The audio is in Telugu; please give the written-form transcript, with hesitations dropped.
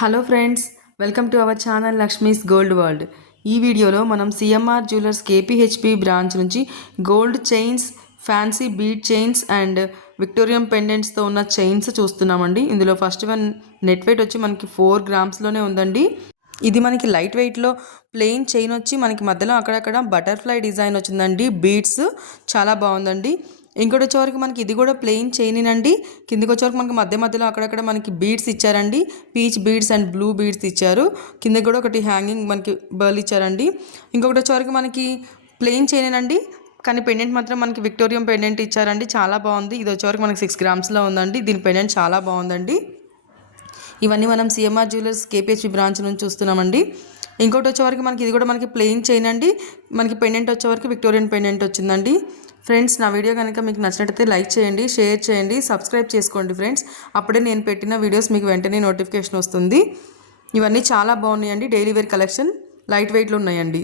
Hello friends, welcome to our channel Lakshmi's gold world. ఈ వీడియోలో మనం సిఎంఆర్ జ్యువెలర్స్ కేపీహెచ్పి బ్రాంచ్ నుంచి gold chains, fancy bead chains and Victorian పెండెంట్స్తో ఉన్న చైన్స్ చూస్తున్నామండి. ఇందులో ఫస్ట్ వన్ నెట్ వెయిట్ వచ్చి మనకి 4 గ్రామ్స్లోనే ఉందండి. ఇది మనకి లైట్ వెయిట్లో ప్లెయిన్ చైన్ వచ్చి మనకి మధ్యలో అక్కడక్కడ బటర్ఫ్లై డిజైన్ వచ్చిందండి. బీడ్స్ చాలా బాగుందండి. ఇంకోటి వచ్చేవరకు మనకి ఇది కూడా ప్లెయిన్ చైనేనండి. కిందకి వచ్చేవరకు మనకి మధ్యలో అక్కడక్కడ మనకి బీడ్స్ ఇచ్చారండి. Peach beads and blue beads ఇచ్చారు. కింద కూడా ఒకటి హ్యాంగింగ్ మనకి బర్ల్ ఇచ్చారండి. ఇంకొకటి వచ్చేవరకు మనకి ప్లెయిన్ చైనేనండి, కానీ పెండెంట్ మాత్రం మనకి విక్టోరియం పెండెంట్ ఇచ్చారండి. చాలా బాగుంది. ఇది వచ్చేవరకు మనకి 6 గ్రామ్స్లో ఉందండి. దీని పెండెంట్ చాలా బాగుందండి. ఇవన్నీ మనం సిఎంఆర్ జ్యువెలర్స్ కేపీహెచ్పి బ్రాంచ్ నుంచి చూస్తున్నామండి. ఇంకోటి వచ్చేవరకు మనకి ఇది కూడా మనకి ప్లెయిన్ చైన్ అండి. మనకి పెండెంట్ వచ్చేవరకు విక్టోరియన్ పెండెంట్ వచ్చిందండి. ఫ్రెండ్స్, నా వీడియో కనుక మీకు నచ్చినట్టయితే లైక్ చేయండి, షేర్ చేయండి, సబ్స్క్రైబ్ చేసుకోండి ఫ్రెండ్స్. అప్పుడే నేను పెట్టిన వీడియోస్ మీకు వెంటనే నోటిఫికేషన్ వస్తుంది. ఇవన్నీ చాలా బాగున్నాయండి. డైలీ వేర్ కలెక్షన్ లైట్ వెయిట్లో ఉన్నాయండి.